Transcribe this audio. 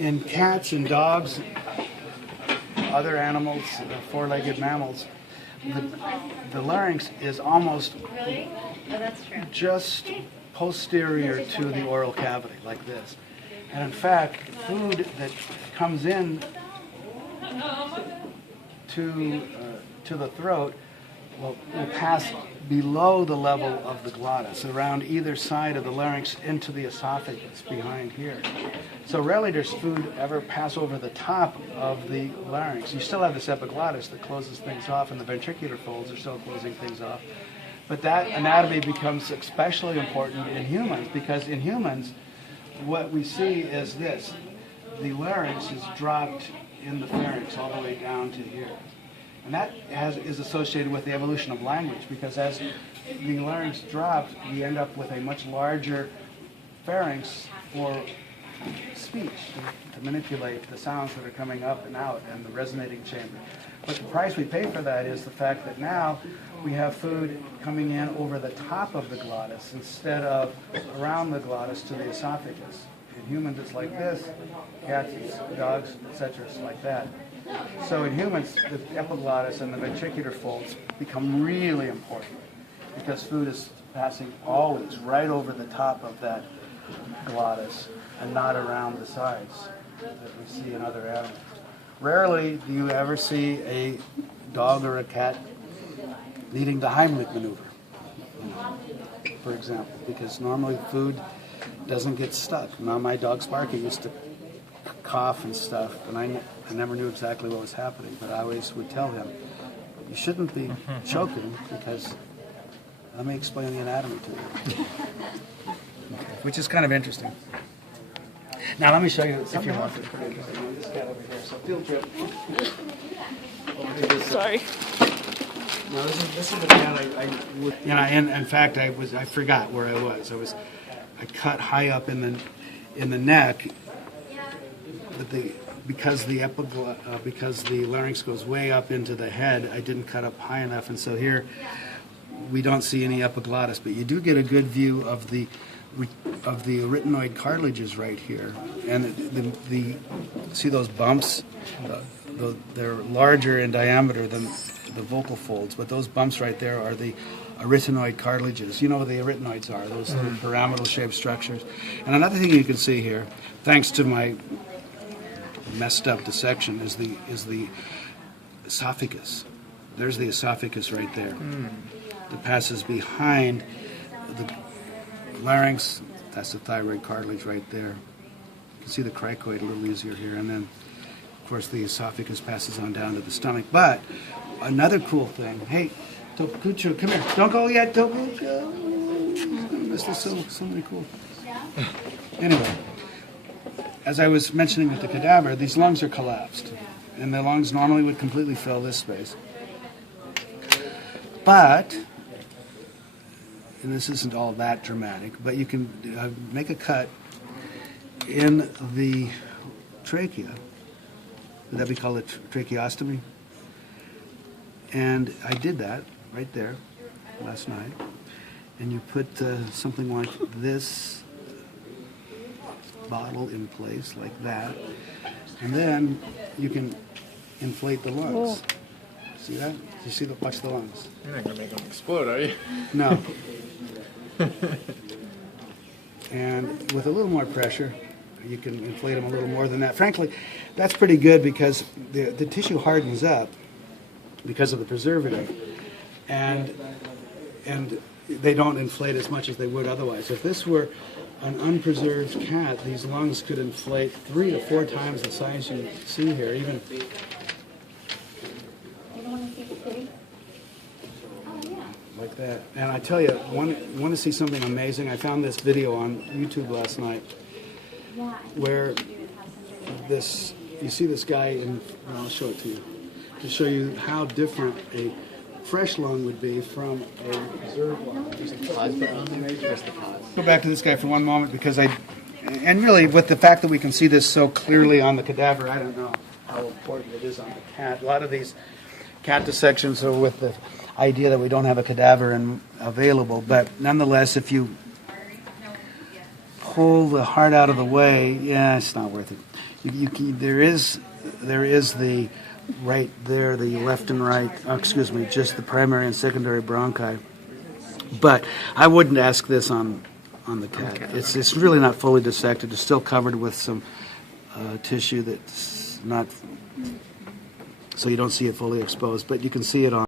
in cats and dogs, other animals, four-legged mammals, the larynx is almost just posterior to the oral cavity, like this. And in fact, food that comes in to the throat will pass below the level of the glottis, around either side of the larynx into the esophagus behind here. So rarely does food ever pass over the top of the larynx. You still have this epiglottis that closes things off, and the ventricular folds are still closing things off. But that anatomy becomes especially important in humans, because in humans, what we see is this. The larynx is dropped in the pharynx all the way down to here. And that is associated with the evolution of language, because as the larynx drops, we end up with a much larger pharynx for speech, to manipulate the sounds that are coming up and out and the resonating chamber. But the price we pay for that is the fact that now we have food coming in over the top of the glottis instead of around the glottis to the esophagus. In humans, it's like this. Cats, dogs, etc., it's like that. So in humans, the epiglottis and the ventricular folds become really important, because food is passing always right over the top of that glottis and not around the sides that we see in other animals. Rarely do you ever see a dog or a cat needing the Heimlich maneuver, for example, because normally food doesn't get stuck. Now my dog Sparky used to cough and stuff, and I never knew exactly what was happening, but I always would tell him, you shouldn't be choking, because let me explain the anatomy to you. Which is kind of interesting. Now let me show you something else that's pretty interesting. This cat over here, so field trip. Sorry. No, this is the cat and in fact I forgot where I was. I cut high up in the neck, but because the larynx goes way up into the head, I didn't cut up high enough, and so here we don't see any epiglottis, but you do get a good view of the arytenoid cartilages right here, and see those bumps? They're larger in diameter than the vocal folds, but those bumps right there are the arytenoid cartilages. You know what the arytenoids are, those little pyramidal shaped structures. And another thing you can see here, thanks to my messed up dissection, is the esophagus. There's the esophagus right there. That passes behind the larynx. That's the thyroid cartilage right there. You can see the cricoid a little easier here, and then of course the esophagus passes on down to the stomach. But another cool thing, hey, Tokucho, come here. Don't go yet, Tokucho. This is so really cool. Anyway, as I was mentioning with the cadaver, these lungs are collapsed, and the lungs normally would completely fill this space. But, and this isn't all that dramatic, but you can make a cut in the trachea. Would that be called a tracheostomy? And I did that right there last night. And you put something like this bottle in place, like that. And then you can inflate the lungs. See that? You see watch the lungs. You're not going to make them explode, are you? No. And with a little more pressure, you can inflate them a little more than that. Frankly, that's pretty good, because the tissue hardens up because of the preservative, and they don't inflate as much as they would otherwise. If this were an unpreserved cat, these lungs could inflate 3 to 4 times the size you see here, even. Like that. And I tell you, want to see something amazing? I found this video on YouTube last night where you see this guy, and I'll show it to you, to show you how different a fresh lung would be from a preserved lung. Go back to this guy for one moment, because and really with the fact that we can see this so clearly on the cadaver, I don't know how important it is on the cat. A lot of these cat dissections are with the idea that we don't have a cadaver available, but nonetheless, if you pull the heart out of the way, yeah, it's not worth it. There is the right there, the left and right, excuse me, just the primary and secondary bronchi. But I wouldn't ask this on the cat. It's really not fully dissected. It's still covered with some tissue that's not, so you don't see it fully exposed, but you can see it on